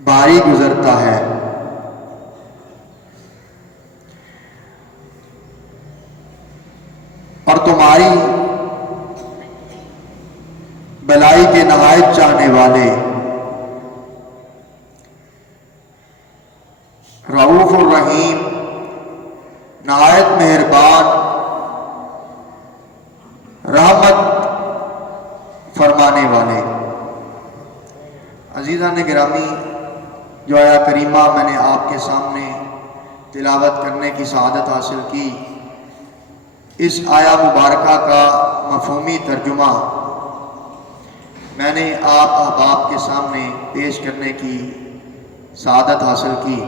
بھاری گزرتا ہے۔ اور تمہاری بلائی کے نہایت چاہنے والے رؤوف الرحیم، نہایت مہربان، رحمت فرمانے والے۔ عزیزان گرامی، جو آیا کریمہ میں نے آپ کے سامنے تلاوت کرنے کی سعادت حاصل کی، اس آیا مبارکہ کا مفہومی ترجمہ میں نے آپ احباب کے سامنے پیش کرنے کی سعادت حاصل کی۔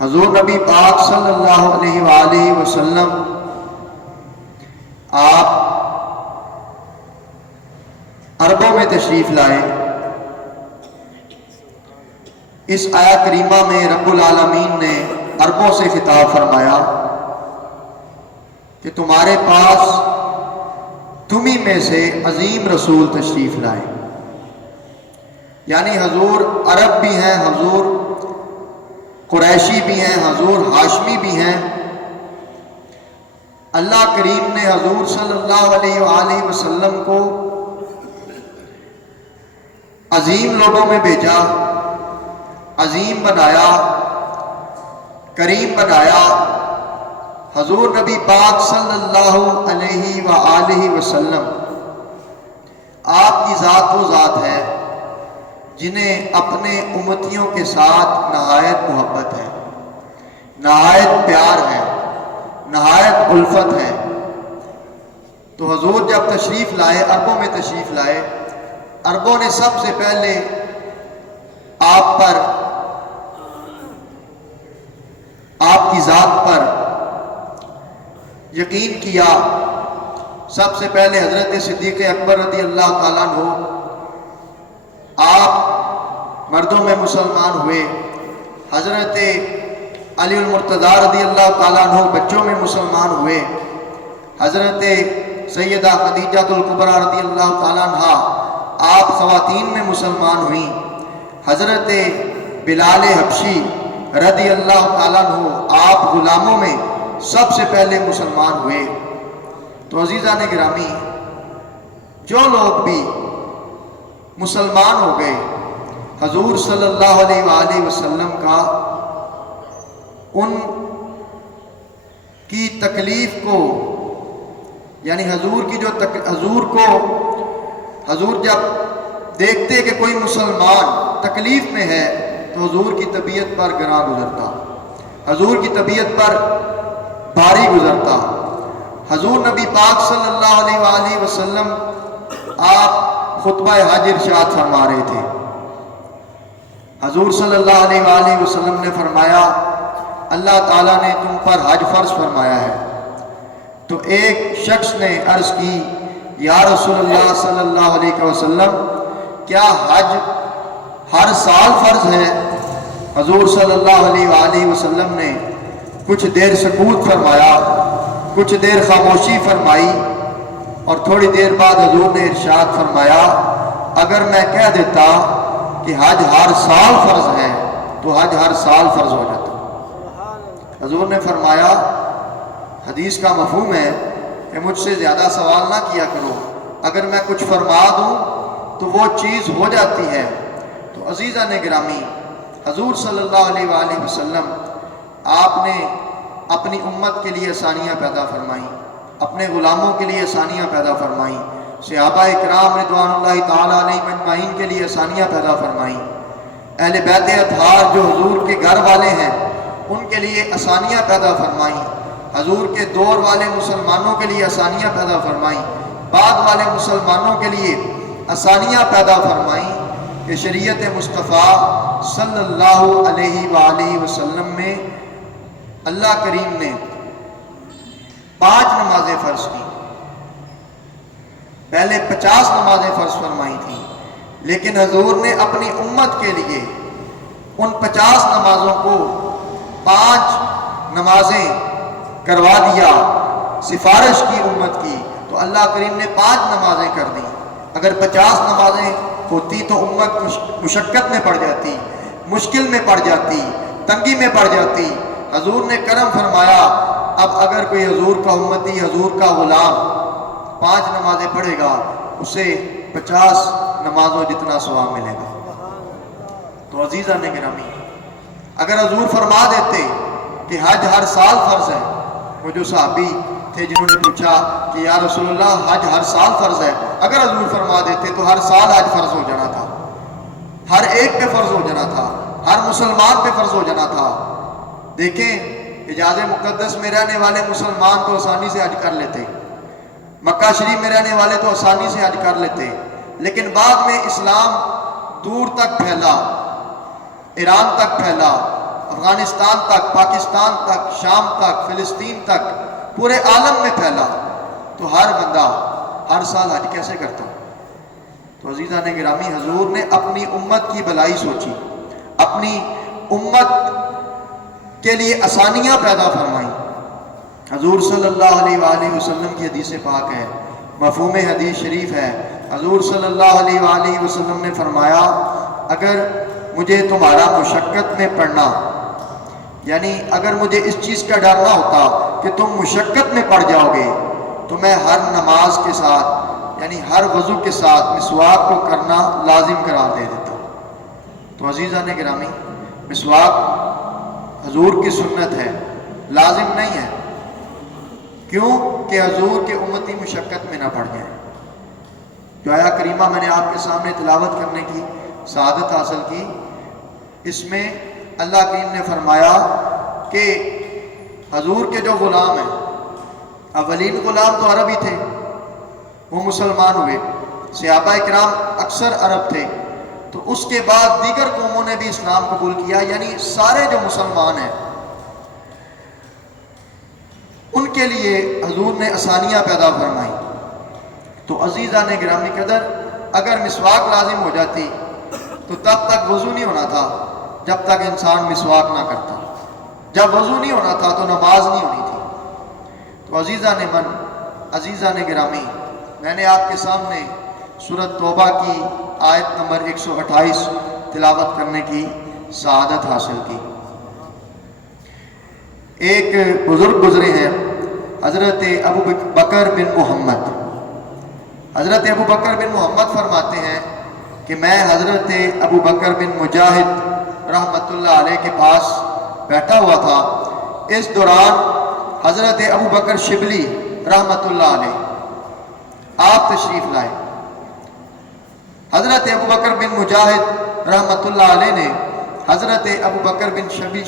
حضور نبی پاک صلی اللہ علیہ وآلہ وسلم آپ عربوں میں تشریف لائے۔ اس آیت کریمہ میں رب العالمین نے عربوں سے خطاب فرمایا کہ تمہارے پاس تمہیں میں سے عظیم رسول تشریف لائے، یعنی حضور عرب بھی ہیں، حضور قریشی بھی ہیں، حضور ہاشمی بھی ہیں۔ اللہ کریم نے حضور صلی اللہ علیہ وآلہ وسلم کو عظیم لوگوں میں بھیجا، عظیم بنایا، کریم بنایا۔ حضور نبی پاک صلی اللہ علیہ وآلہ وسلم آپ کی ذات وہ ذات ہے جنہیں اپنے امتیوں کے ساتھ نہایت محبت ہے، نہایت پیار ہے، نہایت الفت ہے۔ تو حضور جب تشریف لائے، عربوں میں تشریف لائے، عربوں نے سب سے پہلے آپ پر، آپ کی ذات پر یقین کیا۔ سب سے پہلے حضرت صدیق اکبر رضی اللہ تعالیٰ عنہ آپ مردوں میں مسلمان ہوئے، حضرت علی المرتضیٰ رضی اللہ تعالیٰ عنہ بچوں میں مسلمان ہوئے، حضرت سیدہ خدیجہ الکبریٰ رضی اللہ تعالیٰ عنہ آپ خواتین میں مسلمان ہوئیں، حضرت بلال حبشی رضی اللہ تعالیٰ عنہ آپ غلاموں میں سب سے پہلے مسلمان ہوئے۔ تو عزیزان گرامی، جو لوگ بھی مسلمان ہو گئے، حضور صلی اللہ علیہ وآلہ وسلم کا ان کی تکلیف کو، یعنی حضور کی جو حضور جب دیکھتے کہ کوئی مسلمان تکلیف میں ہے تو حضور کی طبیعت پر گراں گزرتا، حضور کی طبیعت پر بھاری گزرتا۔ حضور نبی پاک صلی اللہ علیہ وآلہ وسلم آپ خطبہ حج ارشاد فرما رہے تھے۔ حضور صلی اللہ علیہ وآلہ وسلم نے فرمایا، اللہ تعالیٰ نے تم پر حج فرض فرمایا ہے۔ تو ایک شخص نے عرض کی، یا رسول اللہ صلی اللہ علیہ وسلم، کیا حج ہر سال فرض ہے؟ حضور صلی اللہ علیہ وآلہ وسلم نے کچھ دیر سکوت فرمایا، کچھ دیر خاموشی فرمائی، اور تھوڑی دیر بعد حضور نے ارشاد فرمایا، اگر میں کہہ دیتا کہ حج ہر سال فرض ہے تو حج ہر سال فرض ہو جاتا۔ حضور نے فرمایا، حدیث کا مفہوم ہے کہ مجھ سے زیادہ سوال نہ کیا کرو، اگر میں کچھ فرما دوں تو وہ چیز ہو جاتی ہے۔ تو عزیزان گرامی، حضور صلی اللہ علیہ وآلہ وسلم آپ نے اپنی امت کے لیے آسانیاں پیدا فرمائیں، اپنے غلاموں کے لیے آسانیاں پیدا فرمائیں، صحابہ اکرام رضوان اللہ تعالیٰ علیہم اجمعین کے لیے آسانیاں پیدا فرمائیں، اہل بیت اطہار جو حضور کے گھر والے ہیں ان کے لیے آسانیاں پیدا فرمائیں، حضور کے دور والے مسلمانوں کے لیے آسانیاں پیدا فرمائیں، بعد والے مسلمانوں کے لیے آسانیاں پیدا فرمائیں کہ شریعت مصطفیٰ صلی اللہ علیہ وآلہ وسلم میں اللہ کریم نے 5 نمازیں فرض کی، پہلے 50 نمازیں فرض فرمائی تھیں، لیکن حضور نے اپنی امت کے لیے ان 50 نمازوں کو 5 نمازیں کروا دیا، سفارش کی امت کی، تو اللہ کریم نے 5 نمازیں کر دیں۔ اگر 50 نمازیں ہوتی تو امت مشقت میں پڑ جاتی، مشکل میں پڑ جاتی، تنگی میں پڑ جاتی۔ حضور نے کرم فرمایا اب اگر کوئی حضور کا امتی، حضور کا غلام 5 نمازیں پڑھے گا اسے 50 نمازوں جتنا ثواب ملے گا۔ تو عزیزان گرامی، اگر حضور فرما دیتے کہ حج ہر سال فرض ہے، وہ جو صحابی تھے جنہوں نے پوچھا کہ یا رسول اللہ حج ہر سال فرض ہے، اگر حضور فرما دیتے تو ہر سال حج فرض ہو جانا تھا، ہر ایک پہ فرض ہو جانا تھا، ہر مسلمان پہ فرض ہو جانا تھا۔ دیکھیں حجاز مقدس میں رہنے والے مسلمان تو آسانی سے حج کر لیتے، مکہ شریف میں رہنے والے تو آسانی سے حج کر لیتے، لیکن بعد میں اسلام دور تک پھیلا، ایران تک پھیلا، افغانستان تک، پاکستان تک، شام تک، فلسطین تک، پورے عالم میں پھیلا، تو ہر بندہ ہر سال حج کیسے کرتا؟ تو عزیزان گرامی، حضور نے اپنی امت کی بھلائی سوچی، اپنی امت کے لیے آسانیاں پیدا فرمائیں۔ حضور صلی اللہ علیہ وآلہ وسلم کی حدیث پاک ہے، مفہوم حدیث شریف ہے، حضور صلی اللہ علیہ وآلہ وسلم نے فرمایا اگر مجھے تمہارا مشقت میں پڑنا، یعنی اگر مجھے اس چیز کا ڈر نہ ہوتا کہ تم مشقت میں پڑ جاؤ گے تو میں ہر نماز کے ساتھ، یعنی ہر وضو کے ساتھ مسواک کو کرنا لازم قرار دے دیتا۔ تو عزیزان گرامی، مسواک حضور کی سنت ہے، لازم نہیں ہے۔ کیوں کہ حضور کے امتی مشقت میں نہ پڑ جائیں۔ جو آیا کریمہ میں نے آپ کے سامنے تلاوت کرنے کی سعادت حاصل کی، اس میں اللہ کریم نے فرمایا کہ حضور کے جو غلام ہیں، اولین غلام تو عربی تھے، وہ مسلمان ہوئے، صحابہ اکرام اکثر عرب تھے، تو اس کے بعد دیگر قوموں نے بھی اسلام قبول کیا، یعنی سارے جو مسلمان ہیں ان کے لیے حضور نے آسانیاں پیدا فرمائی۔ تو عزیزان گرامی قدر، اگر مسواک لازم ہو جاتی تو تب تک وضو نہیں ہونا تھا جب تک انسان مسواک نہ کرتا، جب وضو نہیں ہونا تھا تو نماز نہیں ہونی تھی۔ تو عزیزان گرامی، میں نے آپ کے سامنے سورۃ توبہ کی آیت نمبر 128 تلاوت کرنے کی سعادت حاصل کی۔ ایک بزرگ گزرے ہیں، حضرت ابو بکر بن محمد۔ حضرت ابو بکر بن محمد فرماتے ہیں کہ میں حضرت ابو بکر بن مجاہد رحمۃ اللہ علیہ کے پاس بیٹھا ہوا تھا، اس دوران حضرت ابو بکر شبلی رحمۃ اللہ علیہ آپ تشریف لائے۔ حضرت ابو بکر بن مجاہد رحمۃ اللہ علیہ نے حضرت ابو بکر بن شبلی